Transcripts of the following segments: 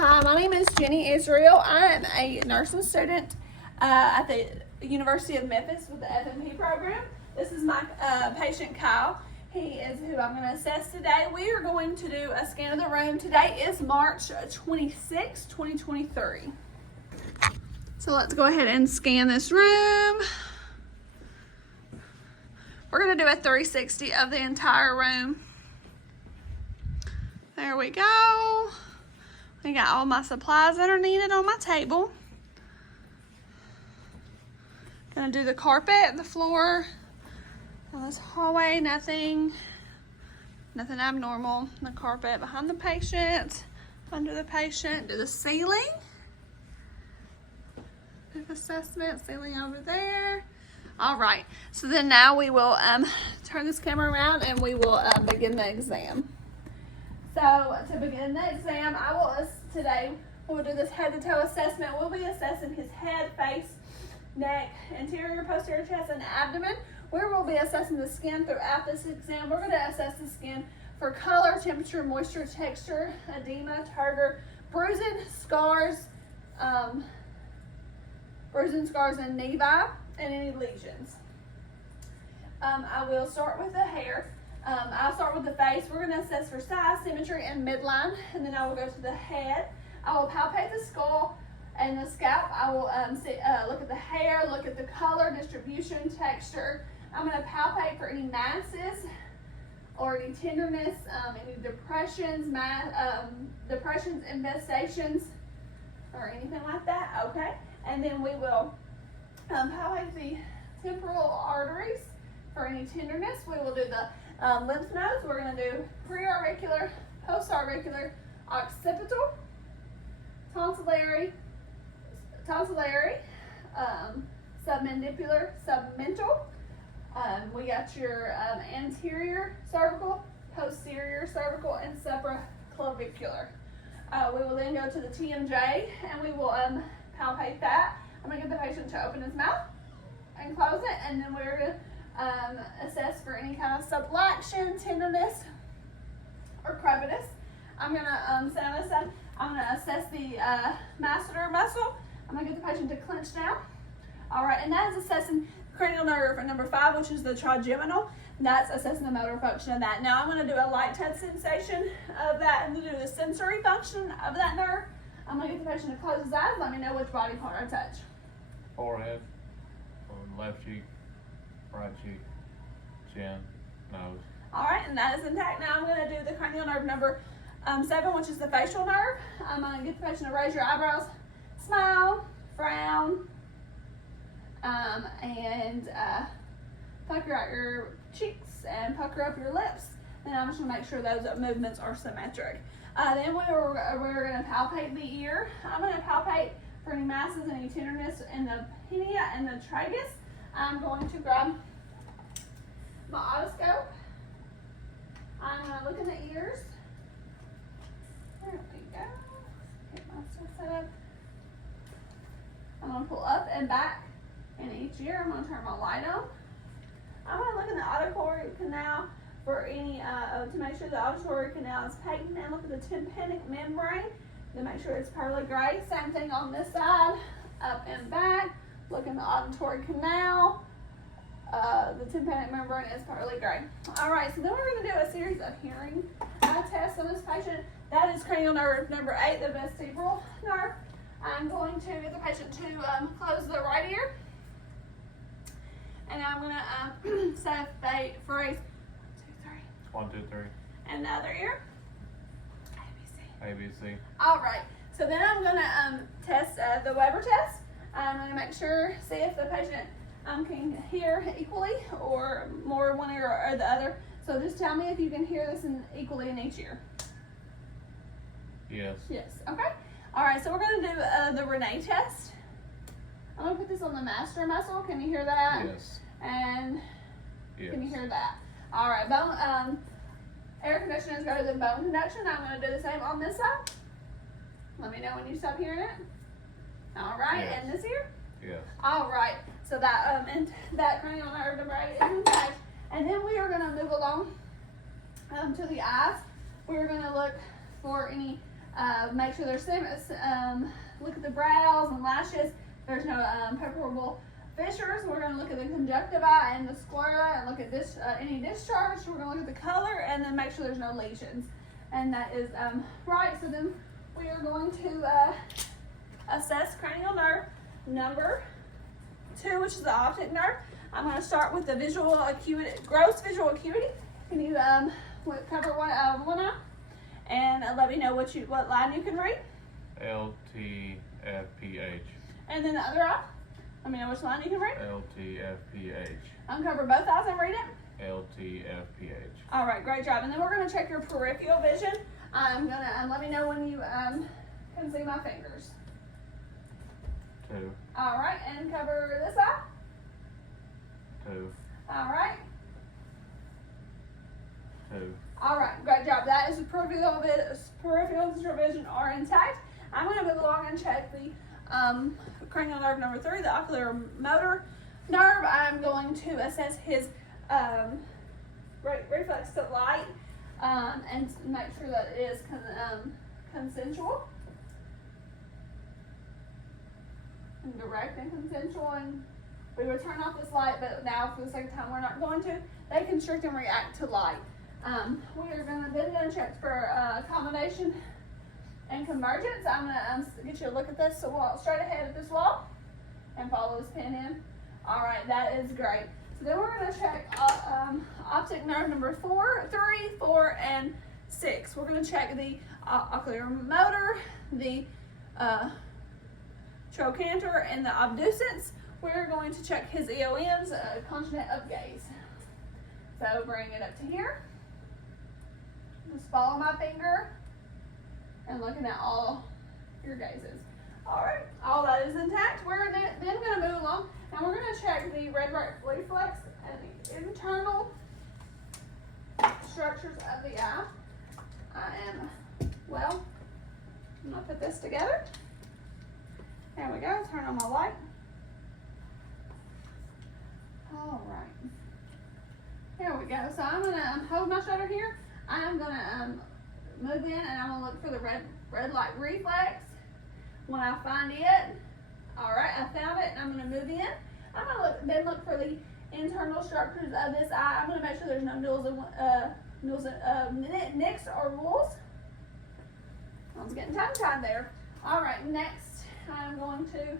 Hi, my name is Jenny Israel. I am a nursing student at the University of Memphis with the FNP program. This is my patient Kyle. He is who I'm going to assess today. We are going to do a scan of the room. Today is March 26, 2023. So let's go ahead and scan this room. We're going to do a 360 of the entire room. There we go. I got all my supplies that are needed on my table. Gonna do the carpet, the floor, on this hallway, nothing abnormal. The carpet behind the patient, under the patient, do the ceiling. Do the assessment, ceiling over there. All right, so then now we will turn this camera around and we will begin the exam. So to begin the exam, today we'll do this head to toe assessment. We'll be assessing his head, face, neck, anterior, posterior chest, and abdomen. Where we'll be assessing the skin throughout this exam. We're going to assess the skin for color, temperature, moisture, texture, edema, tartar, bruising, scars, and nevi, and any lesions. I will start with the hair. I'll start with the face. We're going to assess for size, symmetry, and midline, and then I will go to the head. I will palpate the skull and the scalp. I will look at the hair, look at the color, distribution, texture. I'm going to palpate for any masses or any tenderness, any depressions, infestations, or anything like that. Okay, and then we will palpate the temporal arteries for any tenderness. We will do the lymph nodes. We're going to do preauricular, postauricular, occipital, tonsillary, submandibular, submental. We got your anterior cervical, posterior cervical, and supraclavicular. We will then go to the TMJ and we will palpate that. I'm going to get the patient to open his mouth and close it, and then we're going to assess for any kind of subluxation, tenderness, or crepitus. I'm going to assess the masseter muscle. I'm going to get the patient to clench down. All right, and that is assessing cranial nerve number 5, which is the trigeminal. That's assessing the motor function of that. Now I'm going to do a light touch sensation of that and do the sensory function of that nerve. I'm going to get the patient to close his eyes. Let me know which body part I touch. Forehead, left cheek, right cheek, chin, nose. All right, and that is intact. Now I'm going to do the cranial nerve number 7, which is the facial nerve. I'm going to get the patient to raise your eyebrows, smile, frown, and pucker out your cheeks and pucker up your lips. And I'm just going to make sure those movements are symmetric. Then we're going to palpate the ear. I'm going to palpate for any masses and any tenderness in the pinea and the tragus. I'm going to grab my otoscope. I'm going to look in the ears. There we go. Get my stuff set up. I'm going to pull up and back in each ear. I'm going to turn my light on. I'm going to look in the auditory canal for any, to make sure the auditory canal is patent, and look at the tympanic membrane to make sure it's pearly gray. Same thing on this side, up and back. Look in the auditory canal. The tympanic membrane is pearly gray. All right, so then we're going to do a series of hearing tests on this patient. That is cranial nerve number 8, the vestibular nerve. I'm going to get the patient to close the right ear. And I'm going to say a phrase, 1, 2, 3. and the other ear. ABC. All right, so then I'm going to test the Weber test. I'm going to make sure, see if the patient can hear equally or more one ear or the other. So just tell me if you can hear this equally in each ear. Yes. Yes, okay. All right, so we're going to do the Renee test. I'm going to put this on the masseter muscle. Can you hear that? Yes. And Yes. can you hear that? All right, bone, air conduction is greater than bone conduction. I'm going to do the same on this side. Let me know when you stop hearing it. All right, Yes. and this ear? Yes. All right, so that and that cranial nerve number 8 is intact. And then we are going to move along to the eyes. We're going to look for any Make sure there's look at the brows and lashes. There's no palpable fissures. We're going to look at the conjunctiva and the sclera and look at this any discharge. We're going to look at the color and then make sure there's no lesions. And that is right. So then we are going to assess cranial nerve number 2, which is the optic nerve. I'm going to start with the visual acuity, gross visual acuity. Can you cover one eye and let me know what line you can read? LTFPH. And then the other eye. Let me know which line you can read. LTFPH. Uncover both eyes and read it. LTFPH. All right, great job. And then we're going to check your peripheral vision. I'm going to let me know when you can see my fingers. 2. All right, and cover this eye. 2. All right. 2. All right, great job. That is the peripheral vision are intact. I'm going to move along and check the cranial nerve number 3, the ocular motor nerve. I'm going to assess his reflex to light and make sure that it is consensual and direct and consensual. And we would turn off this light, but now for the second time we're not going to. They constrict and react to light. We are going to check for accommodation and convergence. I'm going to get you a look at this. So walk straight ahead at this wall and follow this pin in. All right, that is great. So then we're going to check optic nerve number 4, 3, 4, and 6. We're going to check the ocular motor, the trochanter, and the abducens. We're going to check his EOMs, continent of gaze. So bring it up to here. Just follow my finger and looking at all your gazes. All right, all that is intact. We're then going to move along, and we're going to check the red reflex and the internal structures of the eye. I'm going to put this together. There we go. Turn on my light. All right. Here we go. So I'm going to hold my shutter here. I'm going to move in, and I'm going to look for the red light reflex. When I find it, all right, I found it, and I'm going to move in. I'm going to look for the internal structures of this eye. I'm going to make sure there's no nicks or wounds. I was getting tongue-tied there. All right, next I'm going to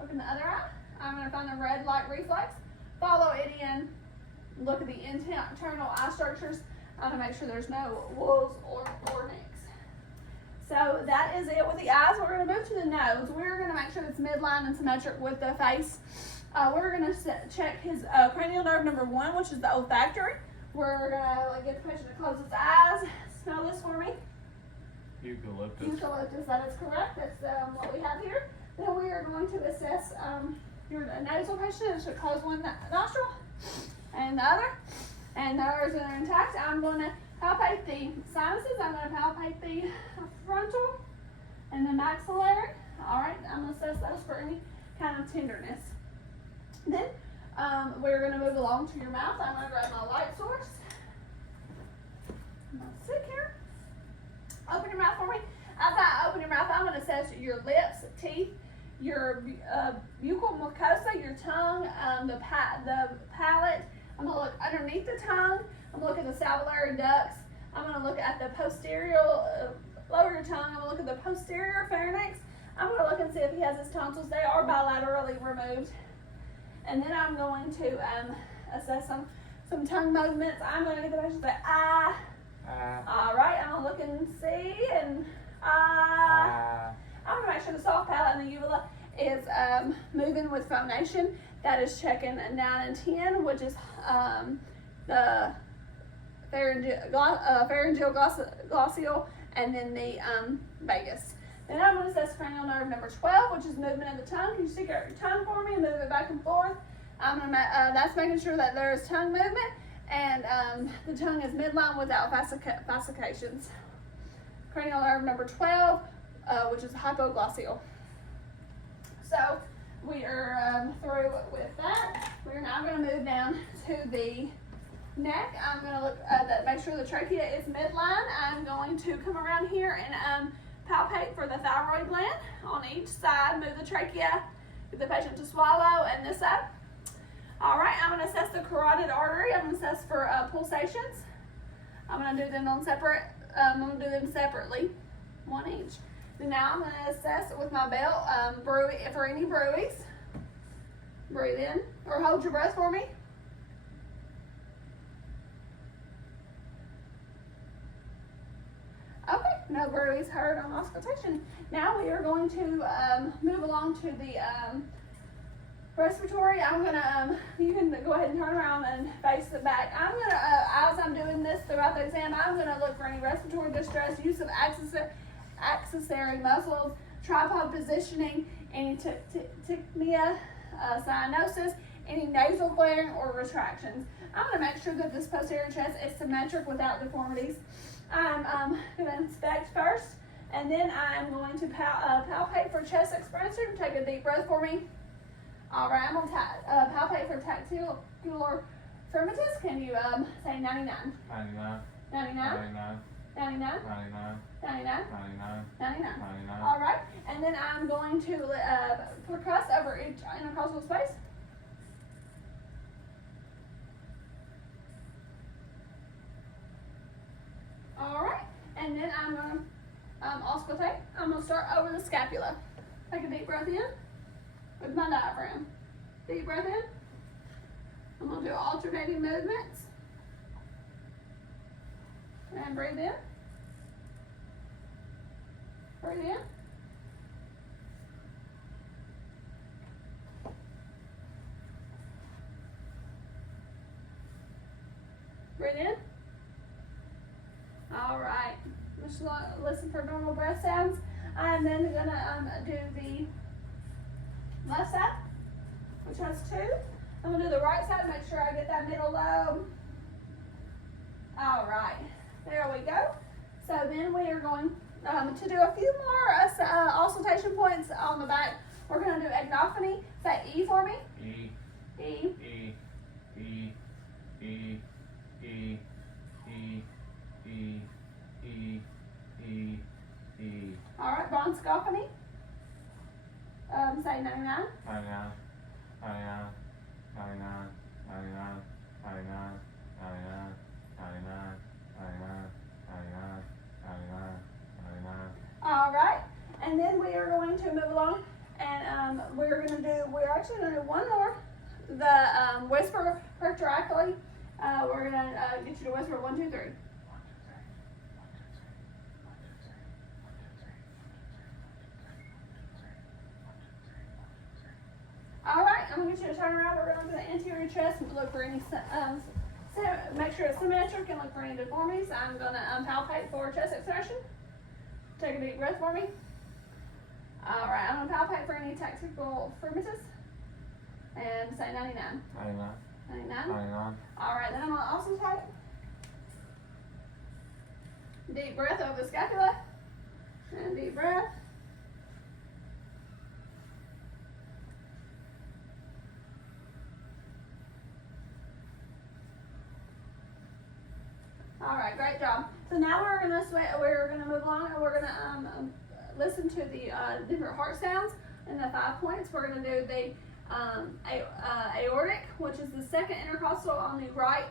look in the other eye. I'm going to find the red light reflex, follow it in, look at the internal eye structures. I'm going to make sure there's no wounds or nicks. So that is it with the eyes. We're going to move to the nose. We're going to make sure it's midline and symmetric with the face. We're going to check his cranial nerve number 1, which is the olfactory. We're going to get the patient to close his eyes. Smell this for me. Eucalyptus. Eucalyptus, that is correct. That's what we have here. Then we are going to assess your nasal patient. It should close one nostril and the other. And those are intact. I'm going to palpate the sinuses. I'm going to palpate the frontal and the maxillary. All right, I'm going to assess those for any kind of tenderness. Then we're going to move along to your mouth. I'm going to grab my light source. I'm going to sit here. Open your mouth for me. As I open your mouth, I'm going to assess your lips, teeth, your buccal mucosa, your tongue, the palate. I'm going to look underneath the tongue. I'm going to look at the salivary ducts. I'm going to look at the posterior, lower your tongue. I'm going to look at the posterior pharynx. I'm going to look and see if he has his tonsils. They are bilaterally removed. And then I'm going to assess some tongue movements. I'm going to get the patient to say, ah. All right, I'm going to look and see, and I'm going to make sure the soft palate and the uvula is moving with phonation. That is checking 9 and 10, which is the pharyngeal glosseal, and then the vagus. Then I'm going to assess cranial nerve number 12, which is movement of the tongue. Can you stick out your tongue for me and move it back and forth? I'm going to that's making sure that there is tongue movement, and the tongue is midline without fascications. Cranial nerve number 12, which is hypoglosseal. So we are through with that. We're now going to move down to the neck. I'm going to look make sure the trachea is midline. I'm going to come around here and palpate for the thyroid gland on each side. Move the trachea, get the patient to swallow, and this side. All right, I'm going to assess the carotid artery. I'm going to assess for pulsations. I'm going to do them on separate. I'm going to do them separately, one each. Then now I'm going to assess with my belt for any bruits. Breathe in or hold your breath for me. Okay, no bruits heard on auscultation. Now we are going to move along to the respiratory. I'm gonna, you can go ahead and turn around and face the back. I'm gonna, as I'm doing this throughout the exam, I'm gonna look for any respiratory distress, use of accessory muscles, tripod positioning, any tachypnea, cyanosis, any nasal flaring or retractions. I'm gonna make sure that this posterior chest is symmetric without deformities. I'm gonna inspect first, and then I'm going to palpate for chest expansion. Take a deep breath for me. All right, I'm gonna palpate for tacticular firmitus. Can you say 99? 99. 99? 99. 99? 99. 99? 99. 99. 99. All right, and then I'm going to percuss over each intercostal space. All right, and then I'm going to auscultate. I'm going to start over the scapula. Take a deep breath in with my diaphragm. Deep breath in. I'm going to do alternating movements. And breathe in. Breathe in. Breathe in. All right. Just listen for normal breath sounds. I'm then gonna do the left side, which has 2. I'm gonna do the right side. Make sure I get that middle lobe. All right. There we go. So then we are going to do a few more auscultation points on the back. We're going to do agnophony. Say E for me. E. E. E. E. E. E. E. E. E. E. E. All right, bronchophony. Say 99. 99. 99. 99. 99. 99. 99. 99. 99. 99. All right, and then we are going to move along, and we're actually going to do one more. The whisper pertoracally. We're going to get you to whisper 1, 2, 3. All right, I'm going to get you to turn around. We're going to do the anterior chest and look for any, make sure it's symmetric and look for any deformities. I'm going to palpate for chest extension. Take a deep breath for me. All right, I'm going to palpate for any tactical firmitus. And say 99. 99. 99? 99. All right, then I'm going to also take deep breath over the scapula. And deep breath. All right, great job. So now we're gonna move along, and we're gonna listen to the different heart sounds and the 5 points. We're gonna do the aortic, which is the second intercostal on the right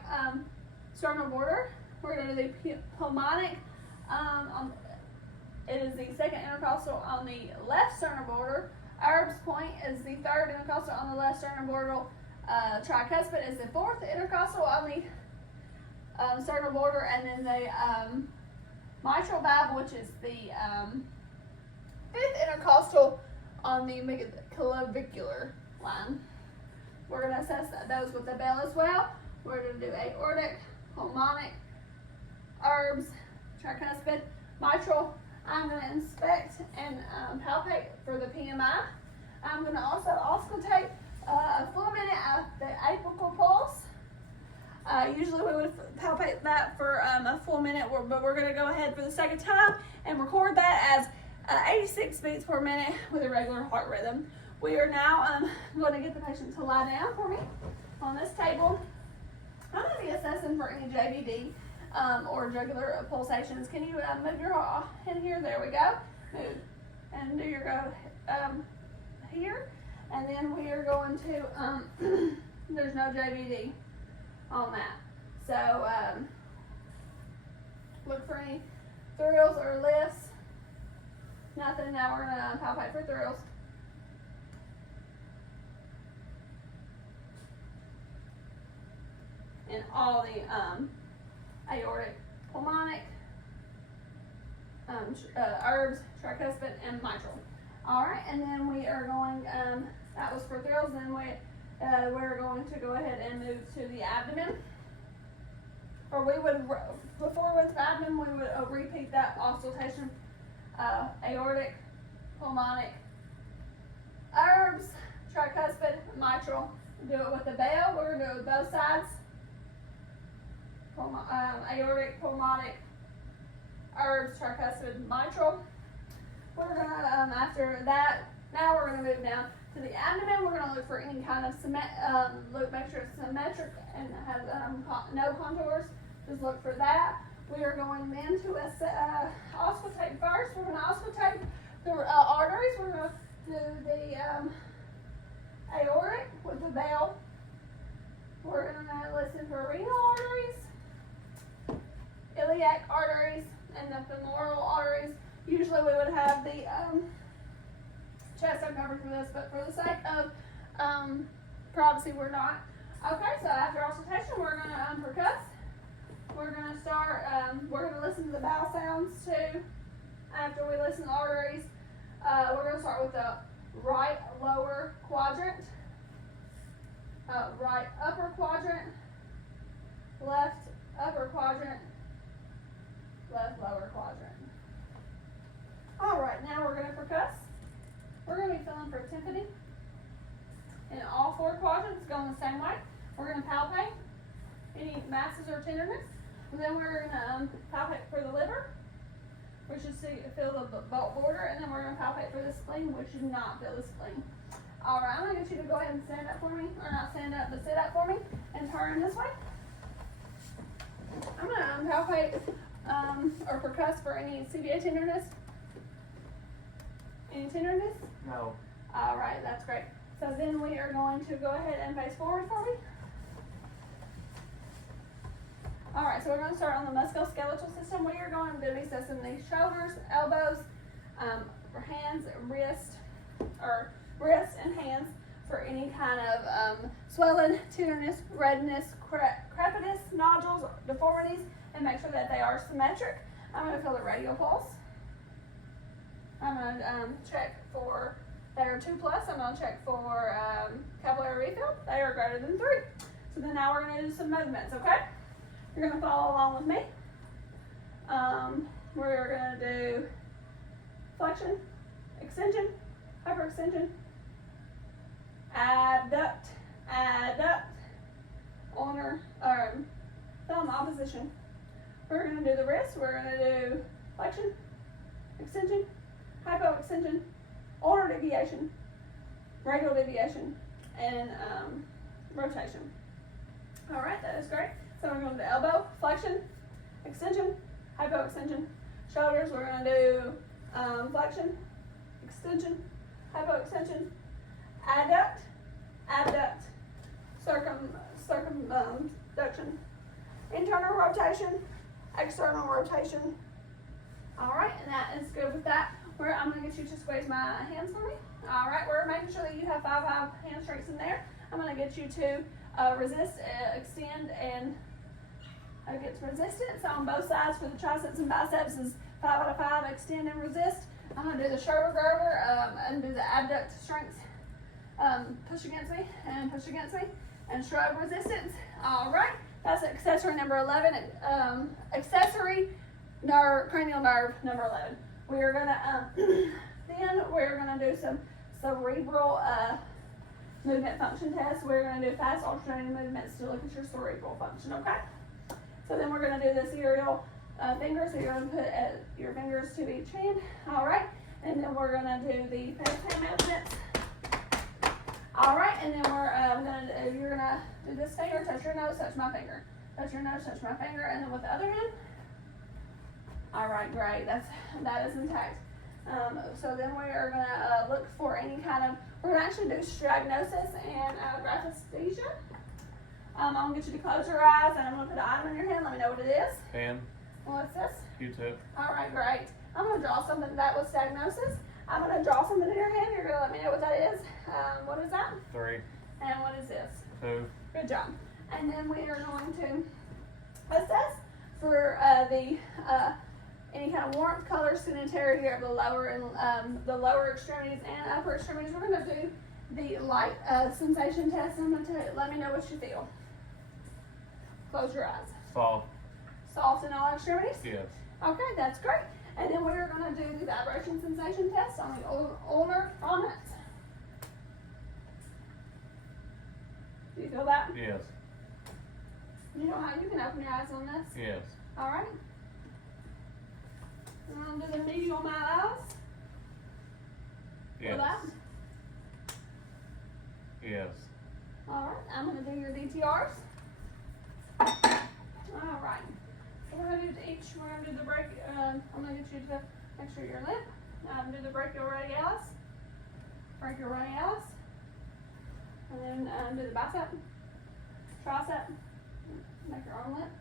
sternal border. We're gonna do the pulmonic. It is the second intercostal on the left sternal border. Erb's point is the third intercostal on the left sternal border. Tricuspid is the fourth intercostal on the sternal border, and then the mitral valve, which is the fifth intercostal on the clavicular line. We're going to assess those with the bell as well. We're going to do aortic, pulmonic, Erb's, tricuspid, mitral. I'm going to inspect and palpate for the PMI. I'm going to also auscultate a full minute of the apical pulse. Usually we would palpate that for a full minute, but we're going to go ahead for the second time and record that as 86 beats per minute with a regular heart rhythm. We are now going to get the patient to lie down for me on this table. I'm going to be assessing for any JVD or jugular pulsations. Can you move your hand here? There we go. move and do your go here. And then we are going to, there's no JVD on that. So look for any thrills or lifts. Nothing. Now we're gonna palpate for thrills. And all the aortic, pulmonic, herbs, tricuspid, and mitral. All right, and then we are going. That was for thrills. Then we're going to go ahead and move to the abdomen. Or we would, before we went to the abdomen, we would repeat that auscultation. Aortic, pulmonic, herbs, tricuspid, mitral. Do it with the bell. We're gonna do it with both sides. Aortic, pulmonic, herbs, tricuspid, mitral. We're gonna, after that, now we're gonna move down to the abdomen. We're gonna look for any kind of make sure it's symmetric and has no contours. Just look for that. We are going then to auscultate first. We're going to auscultate the arteries. We're going to do the aortic with the bell. We're going to listen for renal arteries, iliac arteries, and the femoral arteries. Usually we would have the chest uncovered for this, but for the sake of privacy, we're not. Okay, so after auscultation, we're going to percuss. We're going to start, we're going to listen to the bowel sounds too. After we listen to the arteries, we're going to start with the right lower quadrant, right upper quadrant, left upper quadrant, left lower quadrant. All right, now we're going to percuss. We're going to be feeling for tympani in all four quadrants, going the same way. We're going to palpate any masses or tenderness. And then we're going to palpate for the liver, which is to feel the belt border, and then we're going to palpate for the spleen, which is not feel the spleen. All right, I'm going to get you to go ahead and stand up for me, or not stand up, but sit up for me, and turn this way. I'm going to palpate or percuss for any CVA tenderness. Any tenderness? No. All right, that's great. So then we are going to go ahead and face forward for me. All right, so we're going to start on the musculoskeletal system. We are going to be assessing the shoulders, elbows, hands, wrist and hands for any kind of swelling, tenderness, redness, crepitus, nodules, deformities, and make sure that they are symmetric. I'm going to feel the radial pulse. I'm going to check for, they are 2+. I'm going to check for capillary refill. They are greater than 3. So then now we're going to do some movements, okay? You're going to follow along with me. We're going to do flexion, extension, hyperextension, abduct, thumb opposition. We're going to do the wrist. We're going to do flexion, extension, hypoextension, ulnar deviation, radial deviation, and rotation. All right, that is great. So we're going to do elbow, flexion, extension, hypoextension. Shoulders, we're going to do flexion, extension, hypoextension, abduct, circumduction, internal rotation, external rotation. All right, and that is good with that. I'm going to get you to squeeze my hands for me. All right, we're making sure that you have 5 hand strengths in there. I'm going to get you to resist, extend, and get resistance on both sides for the triceps and biceps is 5 out of 5, extend and resist. I'm going to do the shoulder girdle and do the abduct strength, push against me, and shrug resistance. All right, that's accessory number 11, accessory cranial nerve number 11. We are going to, then we're going to do some cerebral movement function tests. We're going to do fast alternating movements to look at your cerebral function, okay? So then we're going to do the serial fingers. So you're going to put your fingers to each hand, all right? And then we're going to do the face movements. All right, and then you're going to do this finger, touch your nose, touch my finger. Touch your nose, touch my finger, and then with the other hand. All right, great, that is intact. So then we are going to look for any kind of, we're going to actually do diagnosis and graphesthesia. I'm going to get you to close your eyes, and I'm going to put an item in your hand. Let me know what it is. Pen. What's this? Q-tip. All right, great. I'm going to draw something that was diagnosis. I'm going to draw something in your hand. You're going to let me know what that is. What is that? 3. And what is this? 2. Good job. And then we are going to assess for any kind of warmth, color, skin and texture of the lower and the lower extremities and upper extremities. We're going to do the light sensation test. I'm going to let me know what you feel. Close your eyes. Soft. Soft in all extremities? Yes. Okay, that's great. And then we're going to do the vibration sensation test on the ulnar prominence. Do you feel that? Yes. You know how you can open your eyes on this? Yes. All right. And I'm going to do the medial eyes. Yes. Feel that? Yes. All right. I'm going to do your DTRs. All right. So we're going to do each. We're going to do the break. I'm going to get you to make sure your lip. Do the brachioradialis. Brachioradialis. And then do the bicep, tricep, make your arm lip.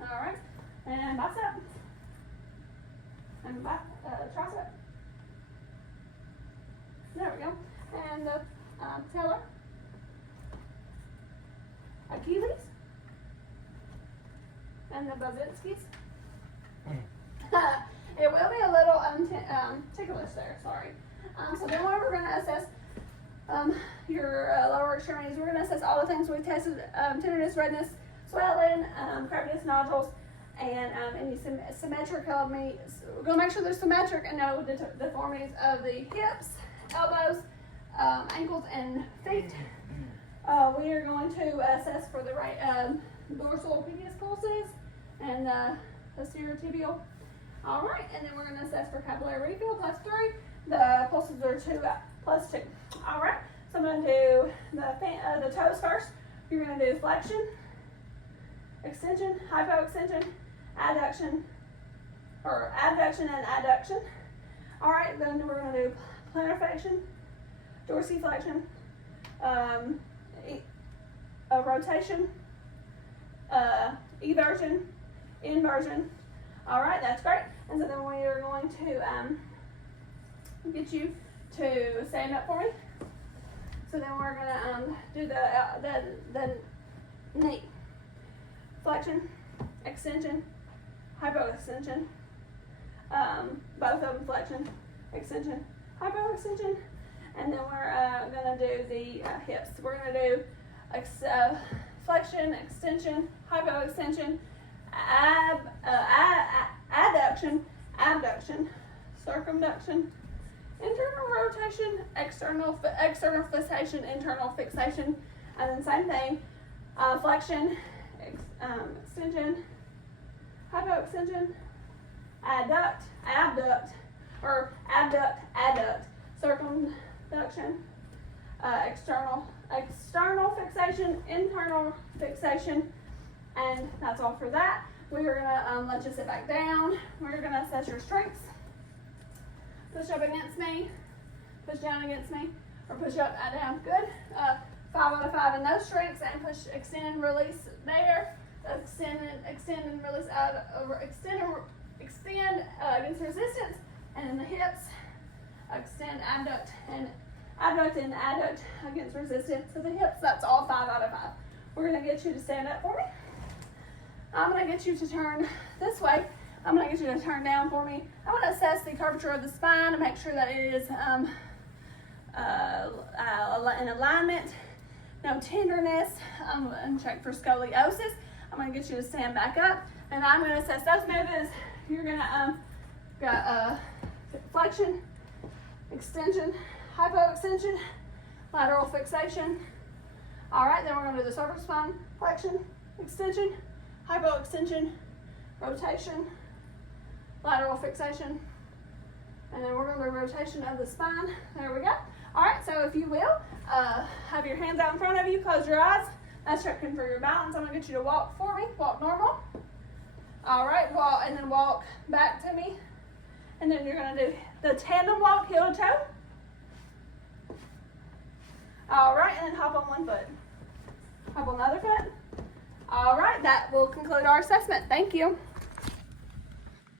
All right, and bicep, and tricep. There we go. And the patellar, Achilles, and the Basinskis. It will be a little ticklish there, sorry. So then what we're going to assess your lower extremities. We're going to assess all the things we tested, tenderness, redness, swelling, crevitis, nodules, and any symmetric elements. We're going to make sure they're symmetric and no deformities of the hips, elbows, ankles, and feet. We are going to assess for the right dorsal penis pulses and posterior tibial. All right, and then we're going to assess for capillary refill +3. The pulses are 2 +2. All right, so I'm going to do the toes first. You're going to do flexion, extension, hypoextension, adduction, or abduction and adduction. All right, then we're going to do plantar flexion, dorsiflexion, rotation, eversion, inversion. All right, that's great. And so then we are going to get you to stand up for me. So then we're gonna do the knee flexion, extension, hypoextension, both of them flexion, extension, hypoextension, and then we're gonna do the hips. We're gonna do flexion, extension, hypoextension, adduction, abduction, circumduction, internal rotation, external fixation, internal fixation, and then same thing, flexion, extension, hypoextension, abduct, circumduction, external fixation, internal fixation, and that's all for that. We're gonna let you sit back down. We're gonna assess your strengths. Push up against me, push down against me, or push up and down. Good. 5 out of 5 in those strengths, and push, extend and release there. Extend and release out. Extend against resistance, and in the hips, extend, abduct and adduct against resistance. So the hips, that's all 5 out of 5. We're gonna get you to stand up for me. I'm gonna get you to turn this way. I'm going to get you to turn down for me. I'm going to assess the curvature of the spine to make sure that it is in alignment, no tenderness, and check for scoliosis. I'm going to get you to stand back up, and I'm going to assess those movements. You're going to got flexion, extension, hypoextension, lateral fixation. All right, then we're going to do the cervical spine, flexion, extension, hypoextension, rotation, lateral fixation, and then we're going to do rotation of the spine. There we go. All right, so if you will, have your hands out in front of you, close your eyes. That's checking for your balance. I'm going to get you to walk for me, walk normal. All right, walk, and then walk back to me, And then you're gonna do the tandem walk, heel to toe. All right, and then hop on one foot. Hop on the other foot. All right, that will conclude our assessment. Thank you.